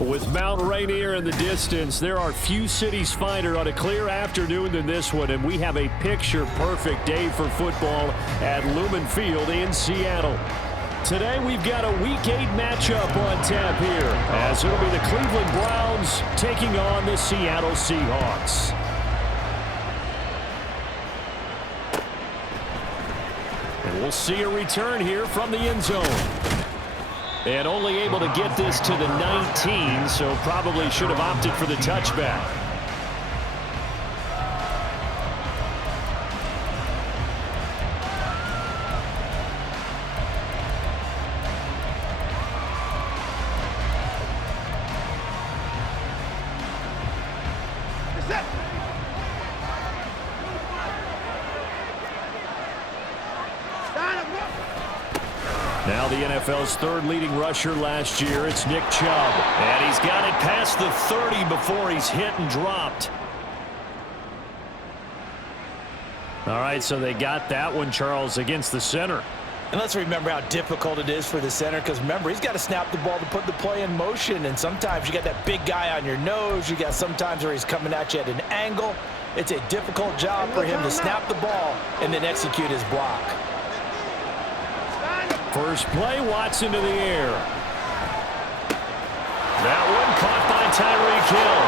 With Mount Rainier in the distance, there are few cities finer on a clear afternoon than this one, and we have a picture-perfect day for football at Lumen Field in Seattle. Today, we've got a Week 8 matchup on tap here, as it'll be the Cleveland Browns taking on the Seattle Seahawks. And we'll see a return here from the end zone. And only able to get this to the 19, so probably should have opted for the touchback. Now the NFL's third leading rusher last year, it's Nick Chubb. And he's got it past the 30 before he's hit and dropped. All right, so they got that one, Charles, against the center. And let's remember how difficult it is for the center, because remember, he's got to snap the ball to put the play in motion, and sometimes you got that big guy on your nose. You got sometimes where he's coming at you at an angle. It's a difficult job for him to snap the ball and then execute his block. First play, Watson to the air. That one caught by Tyreek Hill.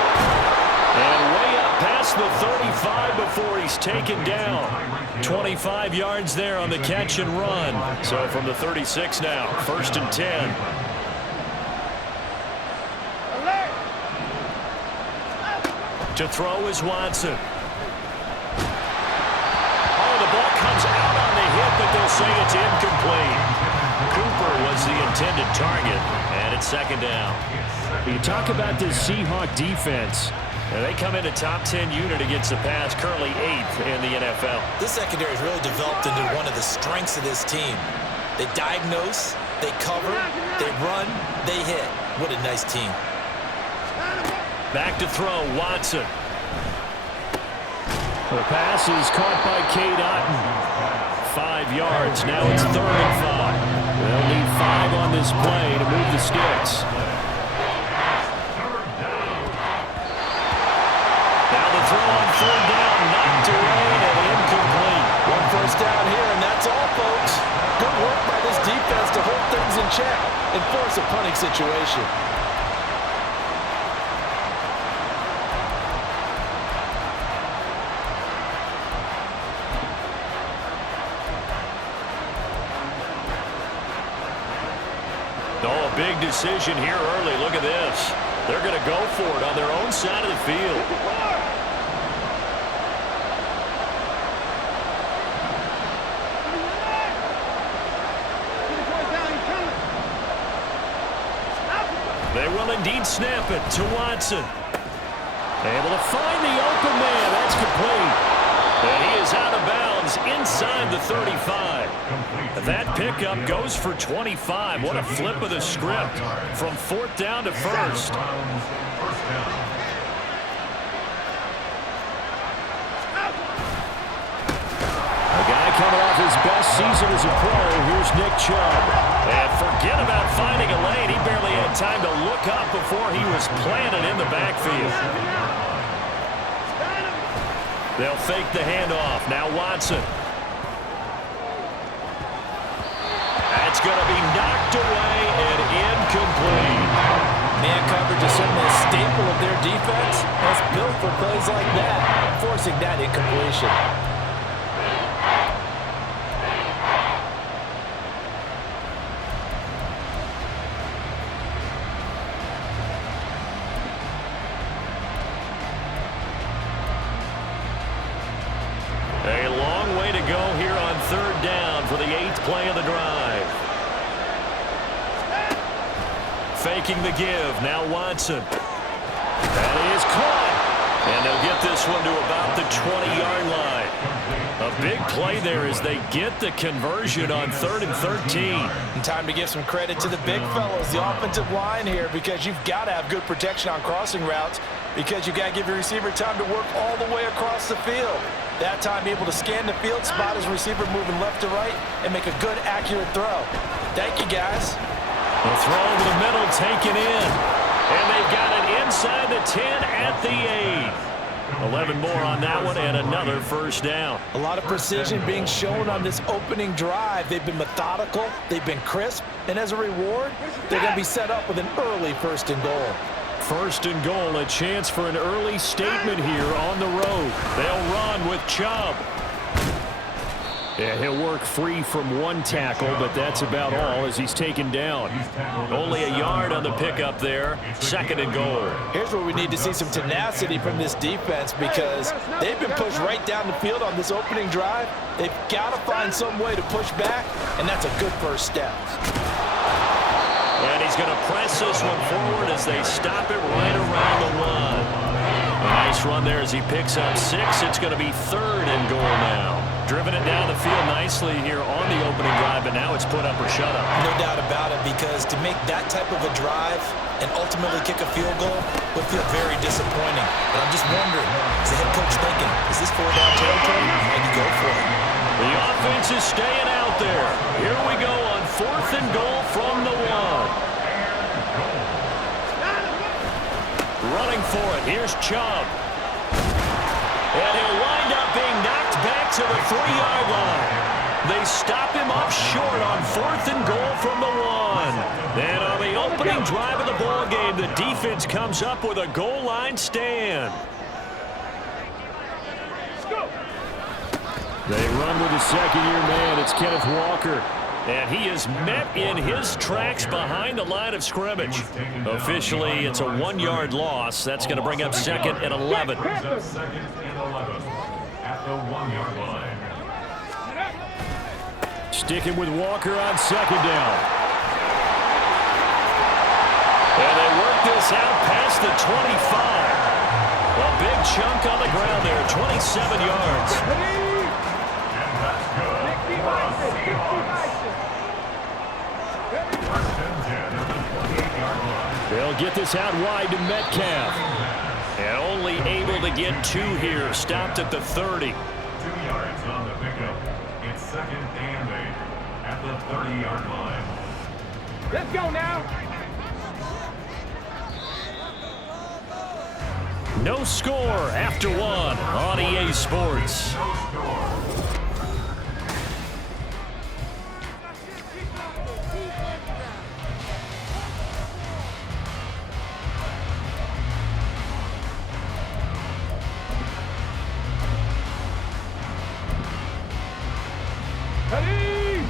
And way up past the 35 before he's taken down. 25 yards there on the catch and run. So from the 36 now, 1st and 10. To throw is Watson. Oh, the ball comes out on the hit, but they'll say it's incomplete. Cooper was the intended target, and it's 2nd down. You talk about this Seahawk defense. They come in a top 10 unit against the pass, currently 8th in the NFL. This secondary has really developed into one of the strengths of this team. They diagnose, they cover, they run, they hit. What a nice team. Back to throw, Watson. The pass is caught by Cade Otton. 5 yards. Now it's 3rd and 5. They'll need 5 on this play to move the sticks. Now the throw on 3rd down, knocked away and incomplete. One first down here, and that's all, folks. Good work by this defense to hold things in check and force a punting situation. Oh, a big decision here early. Look at this. They're going to go for it on their own side of the field. They will indeed snap it to Watson. Able to find the open man. That's complete. And he is out of bounds inside the 35. That pickup goes for 25. What a flip of the script from 4th down to 1st. A guy coming off his best season as a pro. Here's Nick Chubb. And forget about finding a lane. He barely had time to look up before he was planted in the backfield. They'll fake the handoff. Now Watson. That's going to be knocked away and incomplete. Man coverage is certainly a staple of their defense. It's built for plays like that, forcing that incompletion. A long way to go here on 3rd down for the 8th play of the drive. Faking the give. Now Watson. That is caught. And they'll get this one to about the 20-yard line. A big play there as they get the conversion on 3rd and 13. And time to give some credit to the big fellows, the offensive line here, because you've got to have good protection on crossing routes, because you've got to give your receiver time to work all the way across the field. That time able to scan the field, spot his receiver moving left to right, and make a good, accurate throw. Thank you, guys. The throw over the middle taken in. And they've got it inside the 10 at the 8. 11 more on that one and another first down. A lot of precision being shown on this opening drive. They've been methodical, they've been crisp, and as a reward, they're going to be set up with an early 1st and goal. 1st and goal, a chance for an early statement here on the road. They'll run with Chubb. Yeah, he'll work free from one tackle, but that's about all as he's taken down. Only a yard on the pickup there. 2nd and goal. Here's where we need to see some tenacity from this defense because they've been pushed right down the field on this opening drive. They've got to find some way to push back, and that's a good first step. And he's going to press this one forward as they stop it right around the 1. A nice run there as he picks up 6. It's going to be 3rd and goal now. Driven it down the field nicely here on the opening drive, but now it's put up or shut up. No doubt about it, because to make that type of a drive and ultimately kick a field goal would feel very disappointing. But I'm just wondering, is the head coach thinking, is this 4-down territory? Maybe go for it. The offense is staying out there. Here we go on 4th and goal from the 1. Running for it. Here's Chubb. And he'll wind up being knocked back to the 3-yard line. They stop him up short on 4th and goal from the 1. And on the opening drive of the ball game, the defense comes up with a goal line stand. They run with the 2nd-year man. It's Kenneth Walker. And he is met in his tracks behind the line of scrimmage. Officially, it's a 1-yard loss. That's going to bring up 2nd and 11. At the 1-yard line. Sticking with Walker on 2nd down. And they work this out past the 25. A big chunk on the ground there, 27 yards. And that's good. They'll get this out wide to Metcalf. And only able to get 2 here. Stopped at the 30. 2 yards on the pickup. It's 2nd and 8 at the 30-yard line. Let's go now. No score after 1 on EA Sports. No score.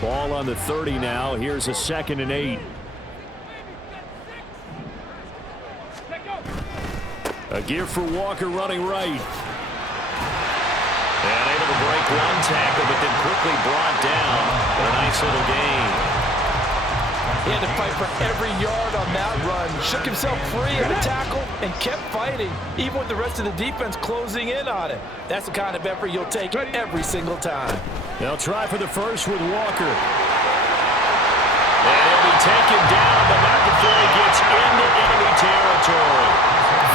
Ball on the 30 now. Here's a 2nd and 8. A give for Walker running right. And able to break 1 tackle, but then quickly brought down for a nice little gain. He had to fight for every yard on that run. Shook himself free of the tackle and kept fighting, even with the rest of the defense closing in on him. That's the kind of effort you'll take every single time. They'll try for the first with Walker. And he'll be taken down, but not before he gets into enemy territory.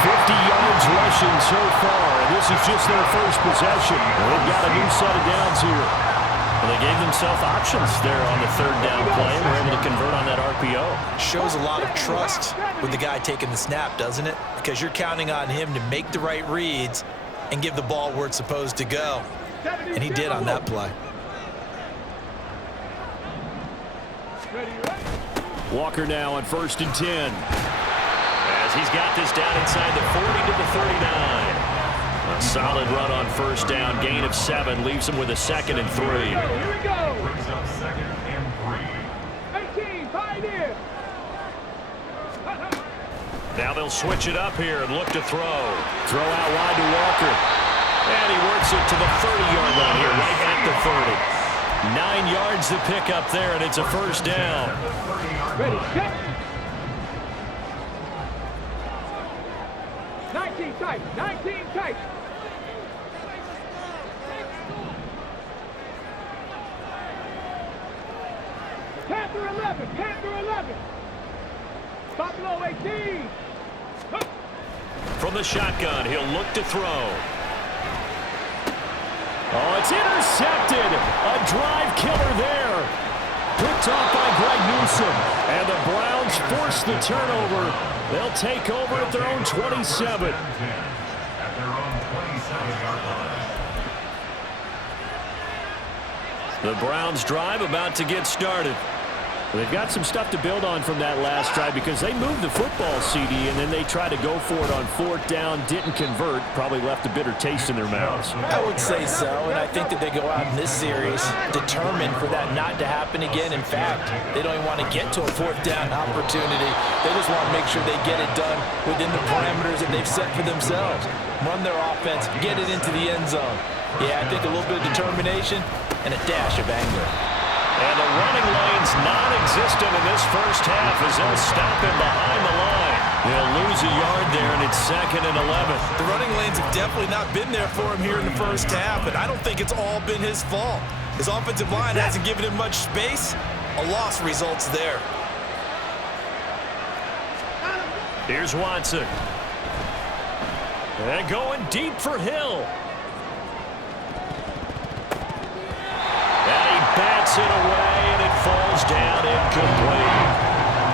50 yards rushing so far. This is just their first possession. They've got a new set of downs here. Well, they gave themselves options there on the 3rd down play and were able to convert on that RPO. Shows a lot of trust with the guy taking the snap, doesn't it? Because you're counting on him to make the right reads and give the ball where it's supposed to go. And he did on that play. Walker now on 1st and 10. As he's got this down inside the 40 to the 39. A solid run on 1st down. Gain of 7 leaves him with a 2nd and 3. Here we go. Brings up 2nd and 3. 18, pioneer. Now they'll switch it up here and look to throw. Throw out wide to Walker. And he works it to the 30-yard line here, right at the 30. 9 yards to pick up there, and it's a 1st down. Ready, set. 19 tight, 19 tight. Panther 11, Panther 11. Stop below 18. From the shotgun, he'll look to throw. Oh, it's intercepted. A drive killer there. Picked off by Greg Newsome. And the Browns force the turnover. They'll take over at their own 27. At their own 27-yard line. The Browns drive about to get started. They've got some stuff to build on from that last drive because they moved the football, CD, and then they tried to go for it on 4th down, didn't convert, probably left a bitter taste in their mouths. I would say so, and I think that they go out in this series determined for that not to happen again. In fact, they don't even want to get to a 4th down opportunity. They just want to make sure they get it done within the parameters that they've set for themselves. Run their offense, get it into the end zone. Yeah, I think a little bit of determination and a dash of anger. And the running lane's non-existent in this first half as they'll stop him behind the line. He'll lose a yard there, and it's 2nd and 11. The running lanes have definitely not been there for him here in the first half, and I don't think it's all been his fault. His offensive line hasn't given him much space. A loss results there. Here's Watson. And going deep for Hill. Bats it away, and it falls down incomplete.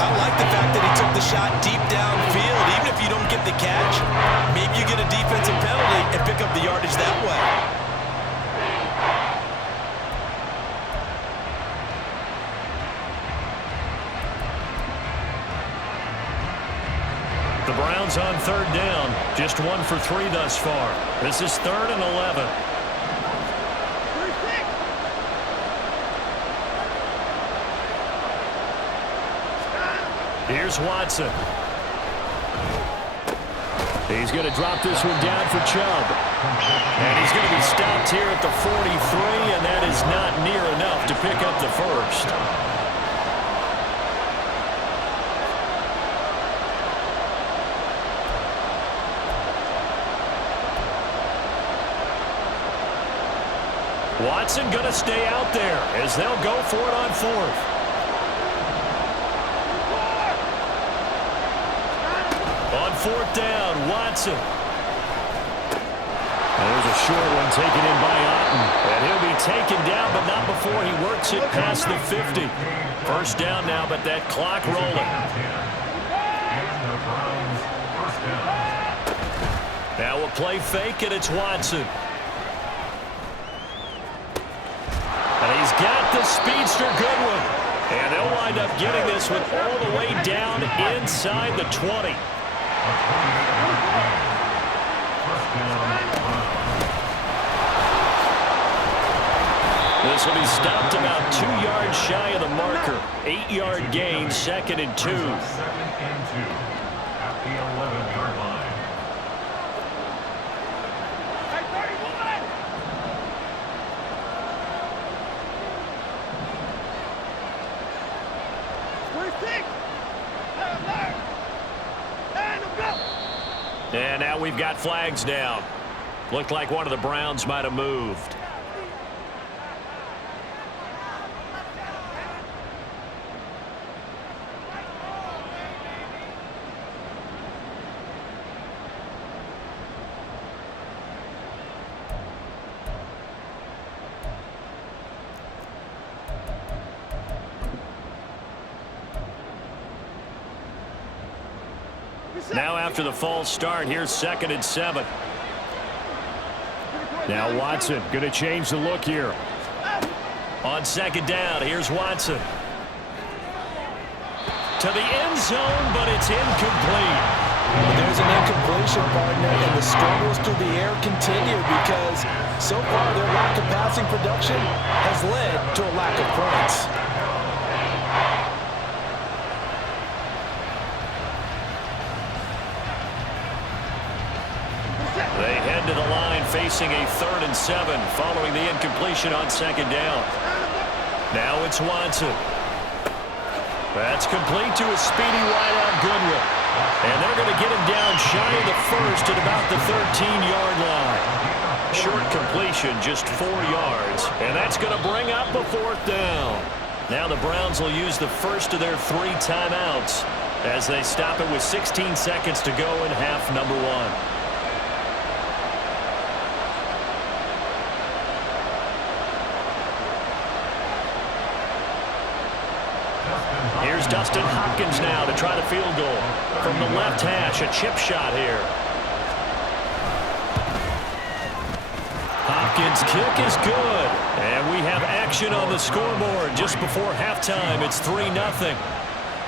I like the fact that he took the shot deep downfield. Even if you don't get the catch, maybe you get a defensive penalty and pick up the yardage that way. The Browns on 3rd down, just 1 for 3 thus far. This is 3rd and 11. Here's Watson. He's going to drop this one down for Chubb. And he's going to be stopped here at the 43, and that is not near enough to pick up the first. Watson going to stay out there as they'll go for it on 4th. On 4th down, Watson. There's a short one taken in by Otten. And he'll be taken down, but not before he works it past the 50. First down now, but that clock rolling. Now a play fake, and it's Watson. And he's got the speedster Goodwin. And they'll wind up getting this one all the way down inside the 20. This will be stopped about 2 yards shy of the marker. 8-yard gain, 2nd and 2. 2nd and 2 at the 11-yard line. And now we've got flags down. Looked like one of the Browns might have moved. Now after the false start, here's 2nd and 7. Now Watson going to change the look here. On 2nd down, here's Watson. To the end zone, but it's incomplete. There's an incompletion, partner, and the struggles through the air continue because so far their lack of passing production has led to a lack of points. They head to the line facing a 3rd and 7 following the incompletion on 2nd down. Now it's Watson. That's complete to a speedy wideout Goodwin. And they're going to get him down shy of the first at about the 13-yard line. Short completion, just 4 yards. And that's going to bring up a 4th down. Now the Browns will use the first of their 3 timeouts as they stop it with 16 seconds to go in half number 1. Here's Dustin Hopkins now to try the field goal. From the left hash, a chip shot here. Hopkins' kick is good. And we have action on the scoreboard just before halftime. It's 3-0.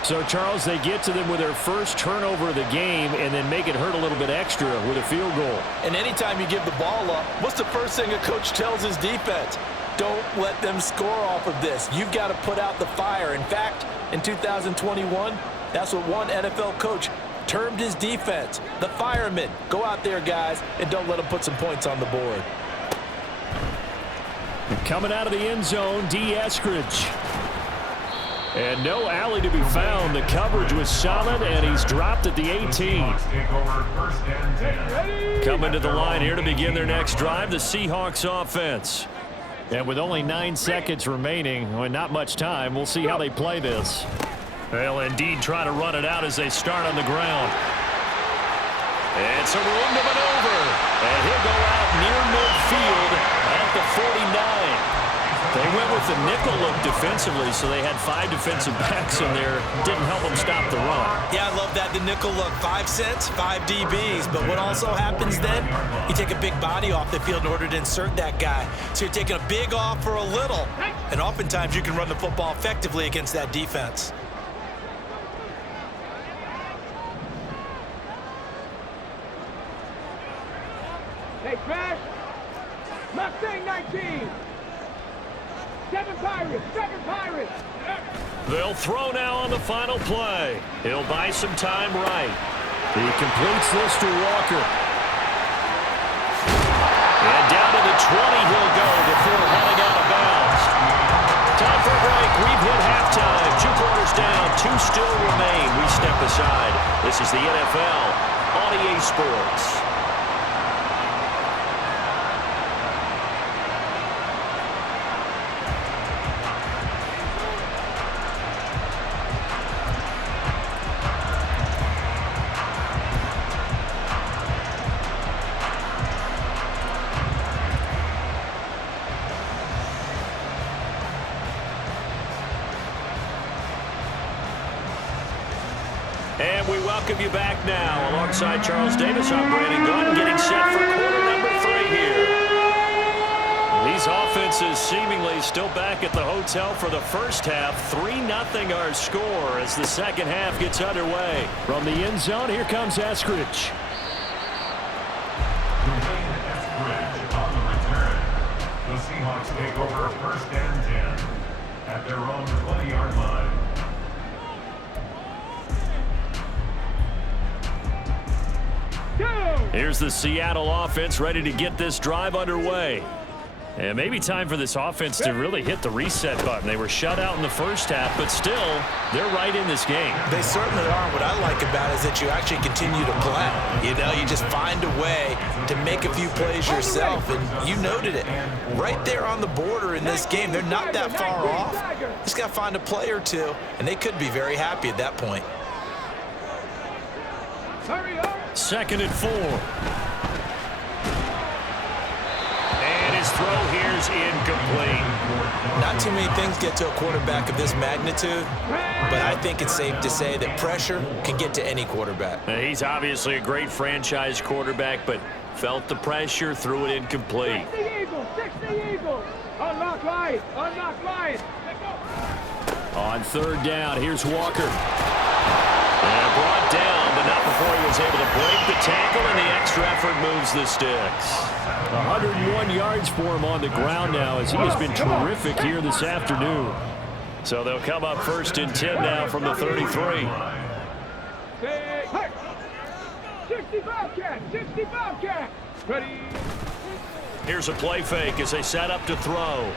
So, Charles, they get to them with their first turnover of the game and then make it hurt a little bit extra with a field goal. And anytime you give the ball up, what's the first thing a coach tells his defense? Don't let them score off of this. You've got to put out the fire. In fact, in 2021, that's what one NFL coach termed his defense, the firemen. Go out there, guys, and don't let them put some points on the board. Coming out of the end zone, D. Eskridge. And no alley to be found. The coverage was solid, and he's dropped at the 18. Coming to the line here to begin their next drive, the Seahawks offense. And with only 9 seconds remaining, well, not much time, we'll see how they play this. They'll indeed try to run it out as they start on the ground. It's a room to maneuver. And he'll go out near midfield at the 49. They went with the nickel look defensively, so they had 5 defensive backs in there. Didn't help them stop the run. Yeah, I love that, the nickel look. 5 cents, 5 DBs. But what also happens then, you take a big body off the field in order to insert that guy. So you're taking a big off for a little. And oftentimes you can run the football effectively against that defense. Hey, Crash. Mustang 19. 7 Pirates. 7 Pirates. They'll throw now on the final play. He'll buy some time right. He completes this to Walker. And down to the 20 he'll go before heading out of bounds. Time for a break. We've hit halftime. 2 quarters down. 2 still remain. We step aside. This is the NFL on EA Sports. And we welcome you back now. Alongside Charles Davis, I'm Brandon Gunn, getting set for quarter number 3 here. These offenses seemingly still back at the hotel for the first half. 3-0 our score as the second half gets underway. From the end zone, here comes Eskridge. On the return, the Seahawks take over 1st and 10 at their own 20-yard line. Here's the Seattle offense ready to get this drive underway. And maybe time for this offense to really hit the reset button. They were shut out in the first half, but still, they're right in this game. They certainly are. What I like about it is that you actually continue to play. You know, you just find a way to make a few plays yourself, and you noted it. Right there on the border in this game, they're not that far off. Just got to find a play or two, and they could be very happy at that point. Hurry up. 2nd and 4. And his throw here's incomplete. Not too many things get to a quarterback of this magnitude, but I think it's safe to say that pressure can get to any quarterback. He's obviously a great franchise quarterback, but felt the pressure, threw it incomplete. 60 Eagles. 60 Eagles. Unlock line. Unlock line. On 3rd down, here's Walker. And brought down, but not before he was able to break the tackle, and the extra effort moves the sticks. 101 yards for him on the ground now as he has been terrific here this afternoon. So they'll come up 1st and 10 now from the 33. 60 Bobcat. 60 Bobcat. Ready. Here's a play fake as they set up to throw.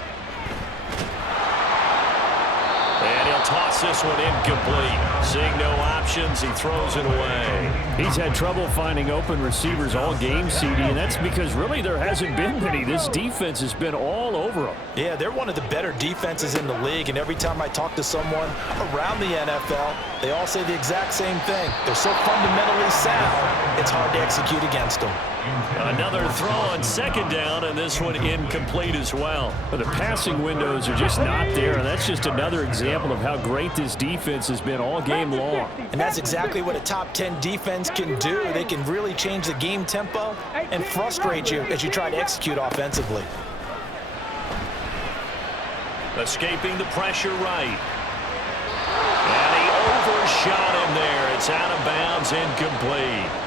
And he'll toss this one incomplete. Seeing no options, he throws it away. He's had trouble finding open receivers all game, CD, and that's because really there hasn't been many. This defense has been all over them. Yeah, they're one of the better defenses in the league, and every time I talk to someone around the NFL, they all say the exact same thing. They're so fundamentally sound, it's hard to execute against them. Another throw on 2nd down, and this one incomplete as well. But the passing windows are just not there, and that's just another example of how how great this defense has been all game long. And that's exactly what a top 10 defense can do. They can really change the game tempo and frustrate you as you try to execute offensively. Escaping the pressure right. And he overshot him there. It's out of bounds, incomplete.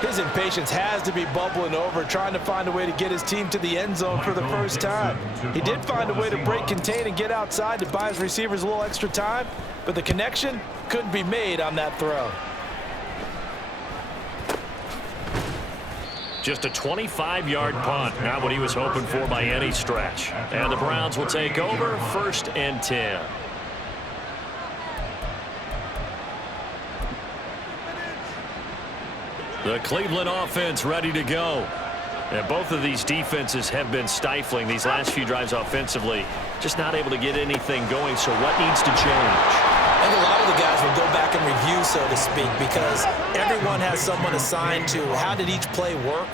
His impatience has to be bubbling over, trying to find a way to get his team to the end zone for the first time. He did find a way to break contain and get outside to buy his receivers a little extra time, but the connection couldn't be made on that throw. Just a 25-yard punt, not what he was hoping for by any stretch. And the Browns will take over, 1st and 10. The Cleveland offense ready to go. And both of these defenses have been stifling these last few drives offensively. Just not able to get anything going, so what needs to change? I think a lot of the guys will go back and review, so to speak, because everyone has someone assigned to how did each play work.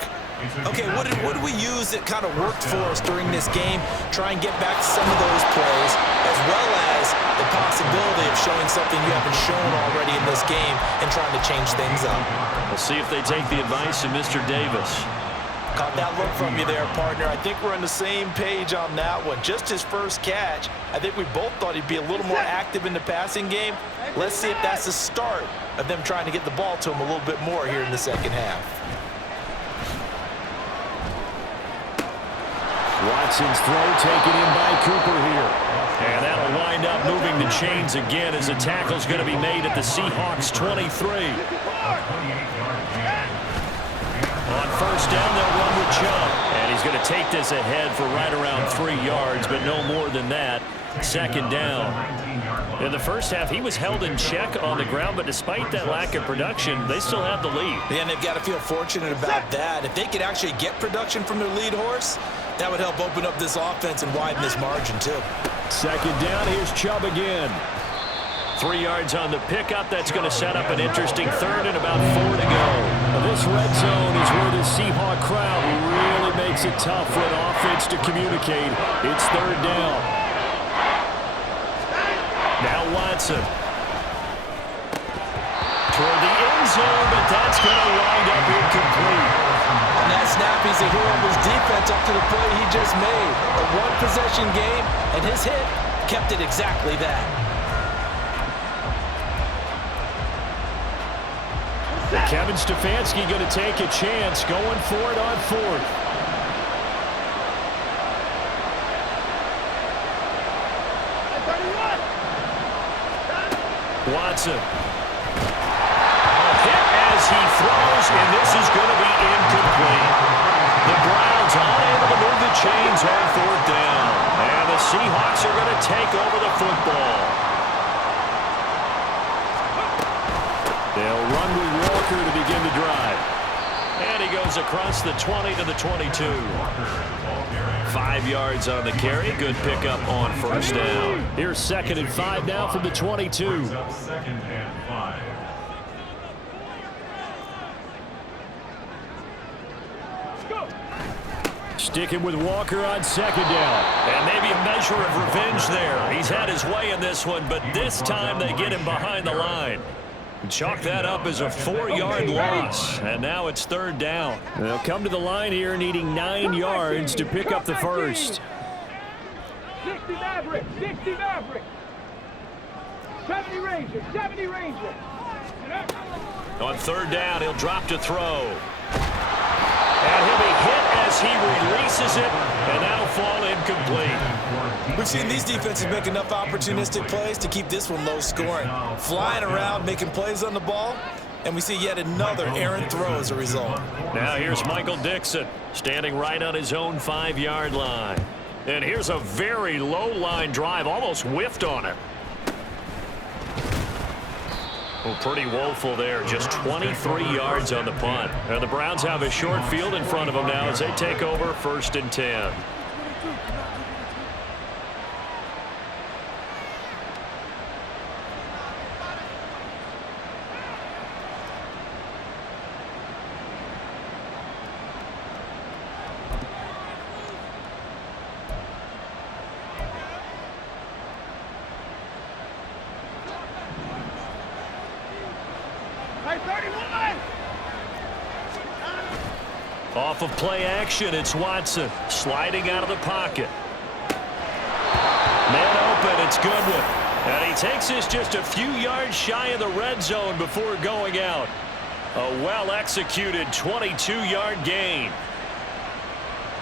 Okay, what did we use that kind of worked for us during this game? Try and get back to some of those plays, as well as the possibility of showing something you haven't shown already in this game and trying to change things up. We'll see if they take the advice of Mr. Davis. Caught that look from you there, partner. I think we're on the same page on that one. Just his first catch. I think we both thought he'd be a little more active in the passing game. Let's see if that's the start of them trying to get the ball to him a little bit more here in the second half. Watson's throw taken in by Cooper here. And that'll wind up moving the chains again as a tackle's going to be made at the Seahawks 23. On 1st down, they'll run with Chubb. And he's going to take this ahead for right around 3 yards, but no more than that. 2nd down. In the first half, he was held in check on the ground, but despite that lack of production, they still have the lead. And they've got to feel fortunate about that. If they could actually get production from their lead horse, that would help open up this offense and widen this margin, too. 2nd down, here's Chubb again. 3 yards on the pickup. That's going to set up an interesting 3rd and about 4 to go. Now, this red zone is where the Seahawk crowd really makes it tough for an offense to communicate. It's 3rd down. Now Watson. Toward the end zone, but that's going to wind up incomplete. On that snap, he's a hero of his defense up to the play he just made. A one-possession game, and his hit kept it exactly that. Kevin Stefanski going to take a chance, going for it on 4th. Watson. Hit as he throws, and this is going to be incomplete. The Browns unable to move the chains on 4th down. And the Seahawks are going to take over the football. They'll run with Walker to begin the drive. And he goes across the 20 to the 22. 5 yards on the carry. Good pickup on 1st down. Here's 2nd and 5 now from the 22. 2nd and 5. Sticking with Walker on 2nd down. And maybe a measure of revenge there. He's had his way in this one, but this time they get him behind the line. Chalk that up as a 4-yard loss. And now it's 3rd down. They'll come to the line here needing 9 yards to pick up the first. 60 Maverick, 60 Maverick. 70 Ranger, 70 Ranger. On 3rd down, he'll drop to throw. And he'll be hit as he releases it, and that'll fall incomplete. We've seen these defenses make enough opportunistic plays to keep this one low scoring. Flying around, making plays on the ball, and we see yet another errant throw as a result. Now here's Michael Dixon, standing right on his own 5-yard line. And here's a very low-line drive, almost whiffed on it. Well, pretty woeful there, just 23 yards on the punt. And the Browns have a short field in front of them now as they take over 1st and 10. Hey, 31! Off of play action, it's Watson sliding out of the pocket. Man open, it's Goodwin. And he takes this just a few yards shy of the red zone before going out. A well-executed 22-yard gain.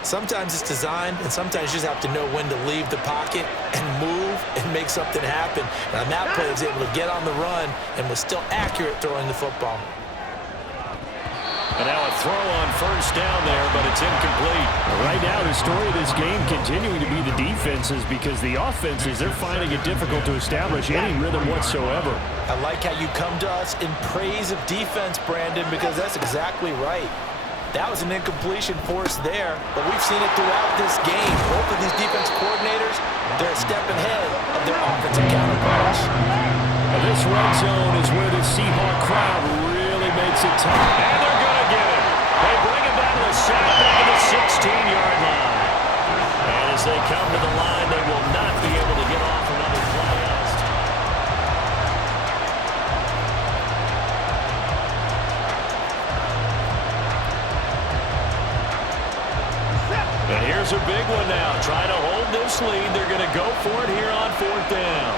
Sometimes it's designed, and sometimes you just have to know when to leave the pocket and move and make something happen. And on that play, he was able to get on the run and was still accurate throwing the football. And now a throw on first down there, but it's incomplete. Right now, the story of this game continuing to be the defenses, because the offenses, they're finding it difficult to establish any rhythm whatsoever. I like how you come to us in praise of defense, Brandon, because that's exactly right. That was an incompletion force there, but we've seen it throughout this game. Both of these defense coordinators, they're a step ahead of their offensive counterparts. Now this red zone is where the Seahawk crowd really makes it tough. And they're going to get it. They bring it down to the sack back to the 16-yard line. And as they come to the line, they will not be able to get off another play. And here's a big one now. Trying to hold this lead. They're going to go for it here on fourth down.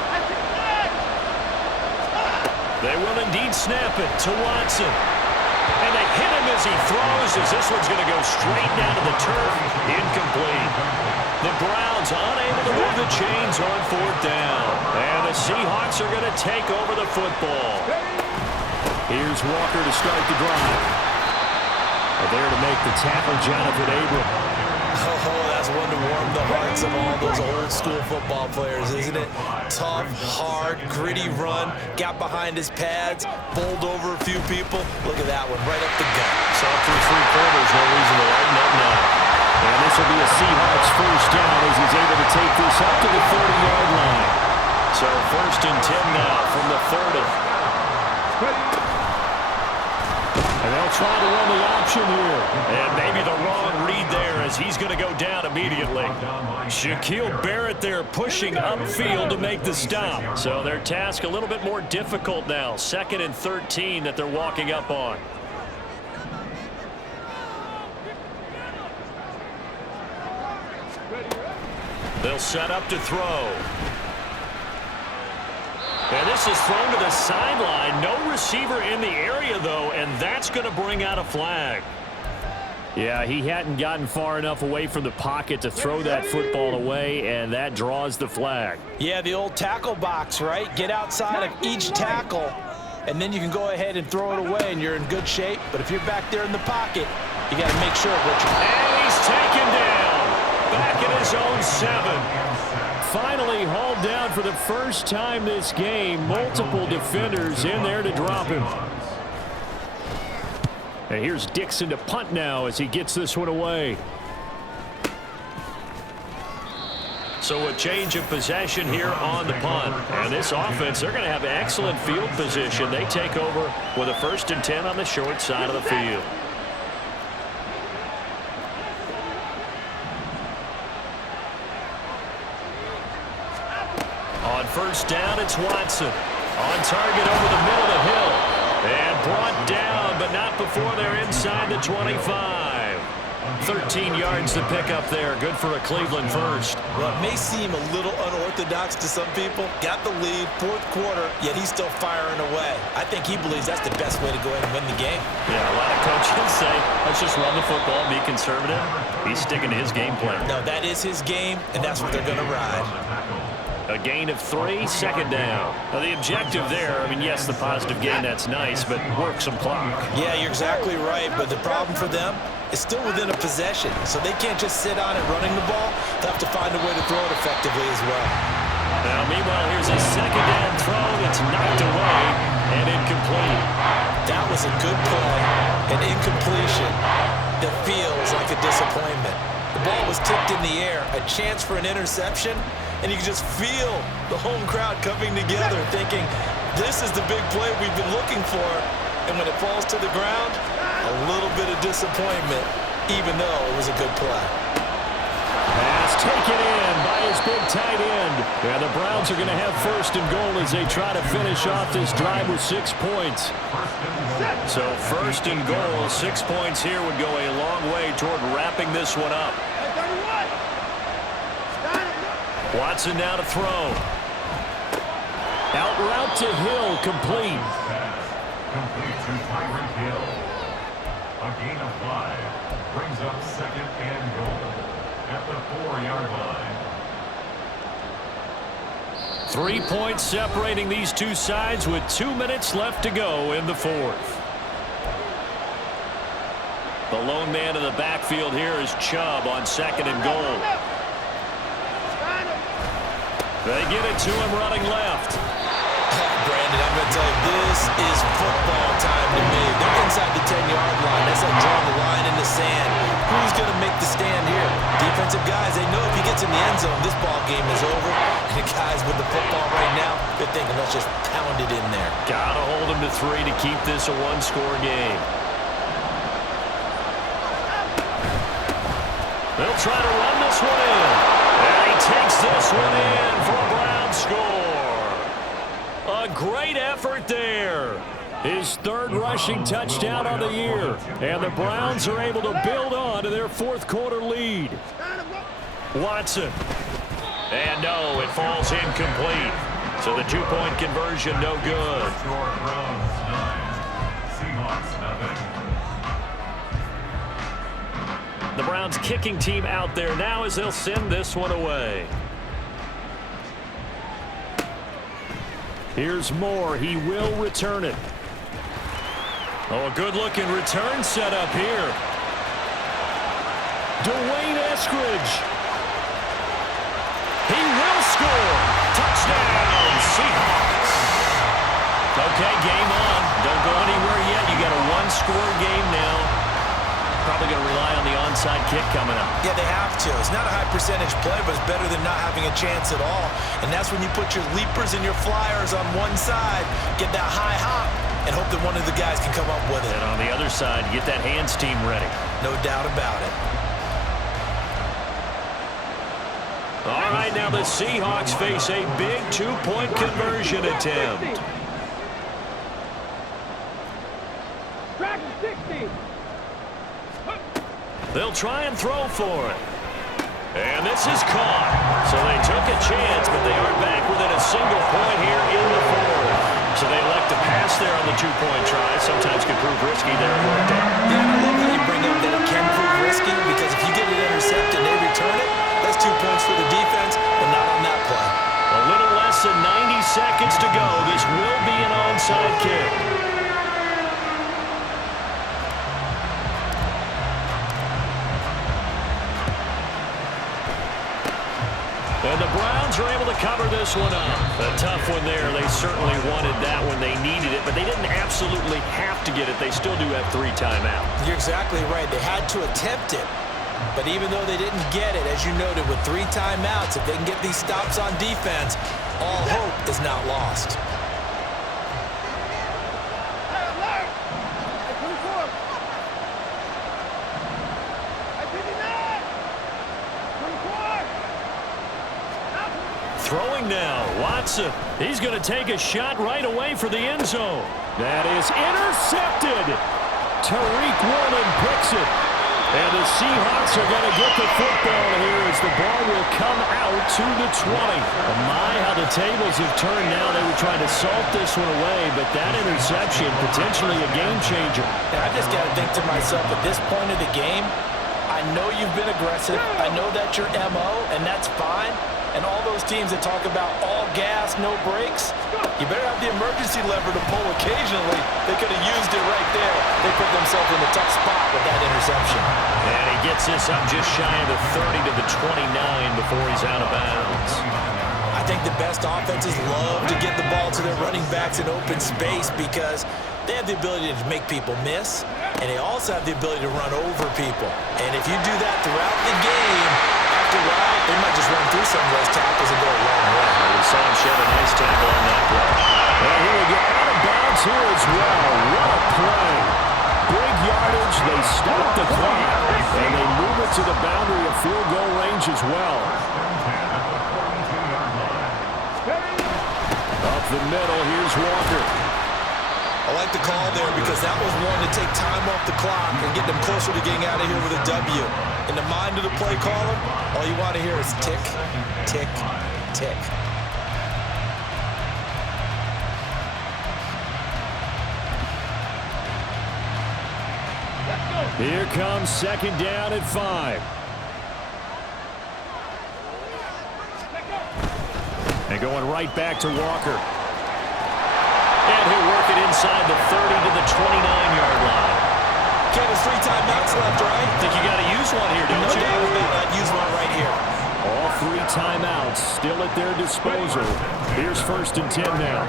They will indeed snap it to Watson. And they hit him as he throws, as this one's going to go straight down to the turf. Incomplete. The Browns unable to move the chains on fourth down. And the Seahawks are going to take over the football. Here's Walker to start the drive. There to make the tackle, Jonathan Abram. Oh, that's one to warm the hearts of all those old-school football players, isn't it? Tough, hard, gritty run, got behind his pads, bowled over a few people. Look at that one, right up the gut. So through three quarters, no reason to lighten up now. And this will be a Seahawks first down as he's able to take this up to the 30-yard line. So first and 10 now from the 30. And they'll try to run the option here. And maybe the wrong read there as he's going to go down immediately. Shaquille Barrett there pushing upfield to make the stop. So their task a little bit more difficult now. 2nd and 13 that they're walking up on. They'll set up to throw. And this is thrown to the sideline. No receiver in the area, though, and that's going to bring out a flag. Yeah, he hadn't gotten far enough away from the pocket to throw that football away, and that draws the flag. Yeah, the old tackle box, right? Get outside of each tackle, and then you can go ahead and throw it away, and you're in good shape. But if you're back there in the pocket, you got to make sure of what you're doing. And he's taken down. Back in his own 7. Finally hauled down for the first time this game. Multiple defenders in there to drop him. And here's Dixon to punt now as he gets this one away. So a change of possession here on the punt. And this offense, they're going to have excellent field position. They take over with a 1st and 10 on the short side of the field. On first down, it's Watson. On target over the middle of the hill. And brought down, but not before they're inside the 25. 13 yards to pick up there. Good for a Cleveland first. Well, it may seem a little unorthodox to some people. Got the lead, 4th quarter, yet he's still firing away. I think he believes that's the best way to go ahead and win the game. Yeah, a lot of coaches say, let's just run the football, be conservative. He's sticking to his game plan. No, that is his game, and that's what they're going to ride. A gain of 3, 2nd down. Now the objective there, I mean, yes, the positive gain, that's nice, but work some clock. Yeah, you're exactly right, but the problem for them is still within a possession, so they can't just sit on it running the ball. They'll have to find a way to throw it effectively as well. Now, meanwhile, here's a 2nd down throw that's knocked away and incomplete. That was a good play, an incompletion that feels like a disappointment. The ball was tipped in the air, a chance for an interception, and you can just feel the home crowd coming together thinking, this is the big play we've been looking for. And when it falls to the ground, a little bit of disappointment, even though it was a good play. Pass taken in by by his big tight end. And the Browns are going to have first and goal as they try to finish off this drive with 6 points. So first and goal, 6 points here would go a long way toward wrapping this one up. Watson now to throw. Out route to Hill, complete. Complete to Tyreek Hill. A gain of 5 brings up second and goal at the 4-yard line. 3 points separating these two sides with 2 minutes left to go in the fourth. The lone man in the backfield here is Chubb on second and goal. They get it to him running left. Brandon, I'm going to tell you, this is football time to me. They're inside the 10-yard line. That's like drawing the line in the sand. Who's going to make the stand here? Defensive guys, they know if he gets in the end zone, this ball game is over. And the guys with the football right now, they're thinking, let's just pound it in there. Got to hold him to 3 to keep this a one-score game. They'll try to run this one in. And he takes this one in for a Brown score. A great effort there. His third rushing touchdown on the year. And the Browns are able to build on to their fourth quarter lead. Watson. And no, it falls incomplete. So the 2-point conversion no good. Score Browns 9, Seahawks nothing. The Browns kicking team out there now as they'll send this one away. Here's Moore. He will return it. Oh, a good-looking return set up here. Dwayne Eskridge. He will score. Touchdown, Seahawks. Okay, game on. Don't go anywhere yet. You got a one-score game now. Probably going to rely on the onside kick coming up. Yeah, they have to. It's not a high-percentage play, but it's better than not having a chance at all. And that's when you put your leapers and your flyers on one side, get that high hop, and hope that one of the guys can come up with it. And on the other side, get that hands team ready. No doubt about it. All right, now the Seahawks face a big 2-point conversion attempt. Track 60. They'll try and throw for it. And this is caught. So they took a chance, but they aren't back within a single point here in the fourth. So they elect to pass there on the 2-point try. Sometimes can prove risky there at work. Yeah, I love how you bring up that it can prove risky, because if you get it intercepted and they return it, that's 2 points for the defense, but not on that play. A little less than 90 seconds to go. This will be an onside kick. And the Browns are able to cover this one up. A tough one there. They certainly wanted that when they needed it, but they didn't absolutely have to get it. They still do have 3 timeouts. You're exactly right. They had to attempt it. But even though they didn't get it, as you noted, with 3 timeouts, if they can get these stops on defense, all hope is not lost. Throwing now, Watson. He's going to take a shot right away for the end zone. That is intercepted. Tariq Woolen picks it. And the Seahawks are going to get the football here as the ball will come out to the 20. My, how the tables have turned now. They were trying to salt this one away, but that interception, potentially a game changer. And I just got to think to myself, at this point of the game, I know you've been aggressive. I know that's your MO, and that's fine. And all those teams that talk about all gas, no brakes, you better have the emergency lever to pull occasionally. They could have used it right there. They put themselves in a tough spot with that interception. And he gets this up just shy of the 30 to the 29 before he's out of bounds. I think the best offenses love to get the ball to their running backs in open space because they have the ability to make people miss, and they also have the ability to run over people. And if you do that throughout the game, after a while, they might just run through some of those tackles and go a long way. We saw him shed a nice tackle on that play. And he will get out of bounds here as well. What a play. Big yardage. They stop the clock, and they move it to the boundary of field goal range as well. the middle. Here's Walker. I like the call there because that was one to take time off the clock and get them closer to getting out of here with a W. In the mind of the play caller, all you want to hear is tick, tick, tick. Here comes second down at 5. And going right back to Walker. And he'll work it inside the 30 to the 29-yard line. Okay, there's 3 timeouts left, right? I think you got to use one here, don't you? No doubt about it. I'd use one right here. All 3 timeouts still at their disposal. Here's 1st and 10 now.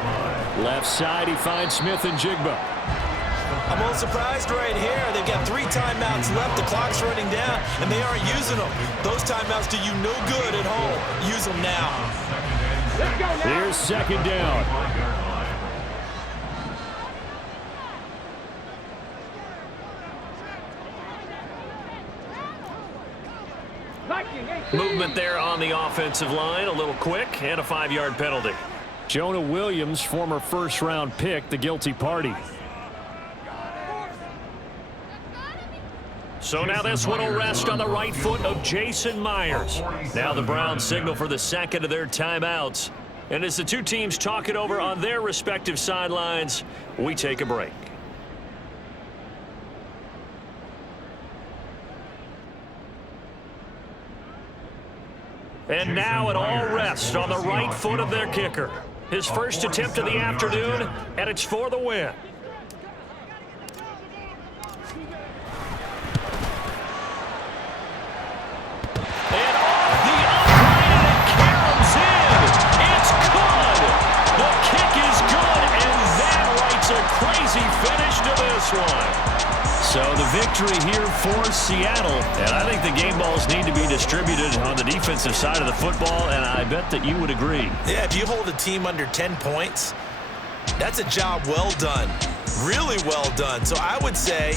Left side, he finds Smith and Jigba. I'm a little surprised right here. They've got 3 timeouts left. The clock's running down, and they aren't using them. Those timeouts do you no good at home. Use them now. Here's second down. Movement there on the offensive line. A little quick and a 5-yard penalty. Jonah Williams, former first-round pick, the guilty party. So now this one will rest on the right foot of Jason Myers. Now the Browns signal for the second of their timeouts. And as the 2 teams talk it over on their respective sidelines, we take a break. And now it all rests on the right foot of their kicker. His first attempt of the afternoon, and it's for the win. And off the upright, and it caroms in. It's good. The kick is good, and that writes a crazy finish to this one. So the victory here for Seattle, and I think the game balls need to be distributed on the defensive side of the football, and I bet that you would agree. Yeah, if you hold a team under 10 points, that's a job well done, really well done. So I would say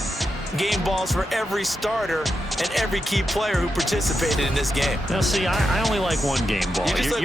game balls for every starter and every key player who participated in this game. Now, see, I only like one game ball. You just like You're